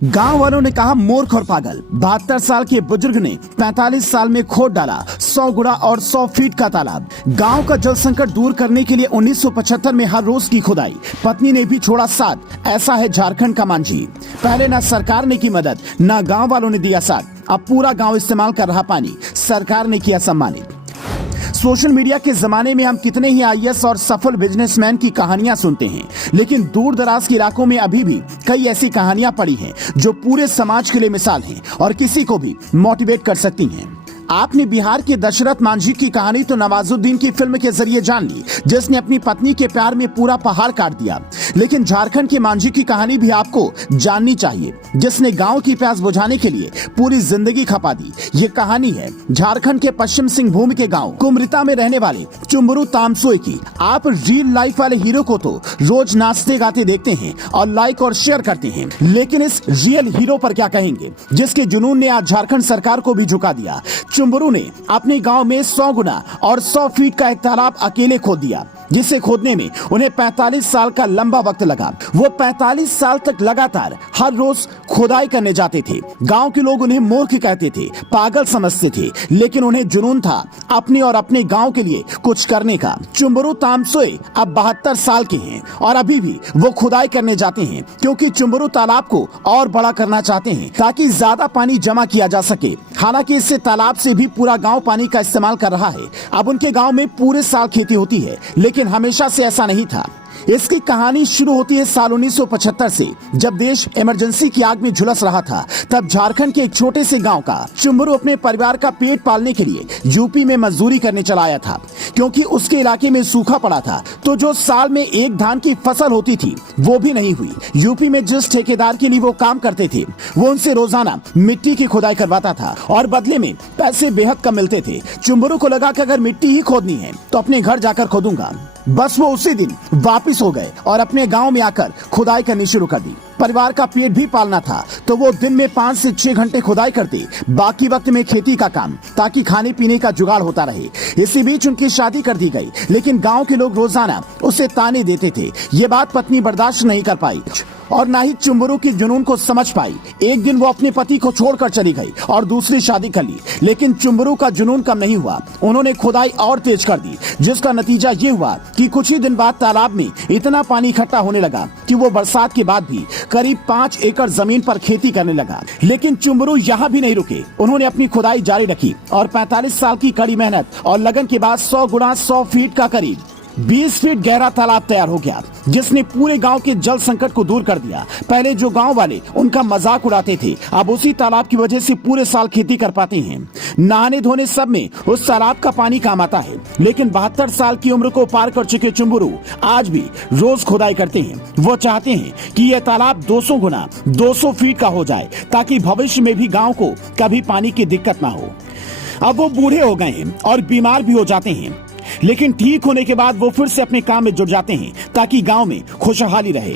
गांव वालों ने कहा मूर्ख और पागल। 72 साल के बुजुर्ग ने 45 साल में खोद डाला 100 गुना और 100 फीट का तालाब। गांव का जल संकट दूर करने के लिए 1975 में हर रोज की खुदाई। पत्नी ने भी छोड़ा साथ। ऐसा है झारखंड का मांझी। पहले न सरकार ने की मदद, न गांव वालों ने दिया साथ। अब पूरा गांव इस्तेमाल कर रहा पानी, सरकार ने किया सम्मानित। सोशल मीडिया के जमाने में हम कितने ही आईएएस और सफल बिजनेसमैन की कहानियां सुनते हैं, लेकिन दूर दराज के इलाकों में अभी भी कई ऐसी कहानियां पड़ी हैं जो पूरे समाज के लिए मिसाल हैं और किसी को भी मोटिवेट कर सकती हैं। आपने बिहार के दशरथ मांझी की कहानी तो नवाजुद्दीन की फिल्म के जरिए जान ली, जिसने अपनी पत्नी के प्यार में पूरा पहाड़ काट दिया। लेकिन झारखंड के मांझी की कहानी भी आपको जाननी चाहिए, जिसने गांव की प्यास बुझाने के लिए पूरी जिंदगी खपा दी। ये कहानी है झारखंड के पश्चिम सिंहभूम के गांव कुमरिता में रहने वाले चुम्बरू तामसोई की। आप रियल लाइफ वाले हीरो को तो रोज नाचते गाते देखते हैं और लाइक और शेयर करते हैं, लेकिन इस रियल हीरो पर क्या कहेंगे, जिसके जुनून ने आज झारखंड सरकार को भी झुका दिया। चुम्बरू ने अपने गांव में 100 गुना और 100 फीट का एक तालाब अकेले खोद दिया, जिसे खोदने में उन्हें 45 साल का लंबा वक्त लगा। वो 45 साल तक लगातार हर रोज खुदाई करने जाते थे। गांव के लोग उन्हें मूर्ख कहते थे, पागल समझते थे, लेकिन उन्हें जुनून था अपने और अपने गांव के लिए कुछ करने का। चुम्बरू तामसोई अब 72 साल के हैं और अभी भी वो खुदाई करने जाते हैं, क्योंकि चुम्बरू तालाब को और बड़ा करना चाहते हैं ताकि ज्यादा पानी जमा किया जा सके। हालांकि इससे तालाब से भी पूरा गांव पानी का इस्तेमाल कर रहा है। अब उनके गांव में पूरे साल खेती होती है, लेकिन हमेशा से ऐसा नहीं था। इसकी कहानी शुरू होती है साल 1975 से, जब देश इमरजेंसी की आग में झुलस रहा था। तब झारखंड के एक छोटे से गांव का चुम्बरू अपने परिवार का पेट पालने के लिए यूपी में मजदूरी करने चला आया था, क्योंकि उसके इलाके में सूखा पड़ा था। तो जो साल में एक धान की फसल होती थी वो भी नहीं हुई। यूपी में जिस ठेकेदार के लिए वो काम करते थे, वो उनसे रोजाना मिट्टी की खुदाई करवाता था और बदले में पैसे बेहद कम मिलते थे। चुम्बरू को लगा कि अगर मिट्टी ही खोदनी है तो अपने घर जाकर खोदूंगा। बस वो उसी दिन वापिस हो गए और अपने गांव में आकर खुदाई करनी शुरू कर दी। परिवार का पेट भी पालना था, तो वो दिन में 5 से 6 घंटे खुदाई करते, बाकी वक्त में खेती का काम, ताकि खाने पीने का जुगाड़ होता रहे। इसी बीच उनकी शादी कर दी गई, लेकिन गांव के लोग रोजाना उसे ताने देते थे। ये बात पत्नी बर्दाश्त नहीं कर पाई और ना ही चुम्बरू की जुनून को समझ पाई। एक दिन वो अपने पति को छोड़कर चली गई और दूसरी शादी कर ली, लेकिन चुम्बरू का जुनून कम नहीं हुआ। उन्होंने खुदाई और तेज कर दी, जिसका नतीजा ये हुआ कि कुछ ही दिन बाद तालाब में इतना पानी इकट्ठा होने लगा कि वो बरसात के बाद भी करीब 5 एकड़ जमीन पर खेती करने लगा। लेकिन चुम्बरू यहाँ भी नहीं रुके। उन्होंने अपनी खुदाई जारी रखी और 45 साल की कड़ी मेहनत और लगन के बाद 100 गुना 100 फीट का करीब 20 फीट गहरा तालाब तैयार हो गया, जिसने पूरे गांव के जल संकट को दूर कर दिया। पहले जो गांव वाले उनका मजाक उड़ाते थे, अब उसी तालाब की वजह से पूरे साल खेती कर पाते हैं। नहाने धोने सब में उस तालाब का पानी काम आता है। लेकिन 72 साल की उम्र को पार कर चुके चुम्बरू आज भी रोज खुदाई करते हैं। वो चाहते हैं कि यह तालाब 200 गुना 200 फीट का हो जाए, ताकि भविष्य में भी गाँव को कभी पानी की दिक्कत ना हो। अब वो बूढ़े हो गए हैं और बीमार भी हो जाते हैं, लेकिन ठीक होने के बाद वो फिर से अपने काम में जुट जाते हैं, ताकि गांव में खुशहाली रहे।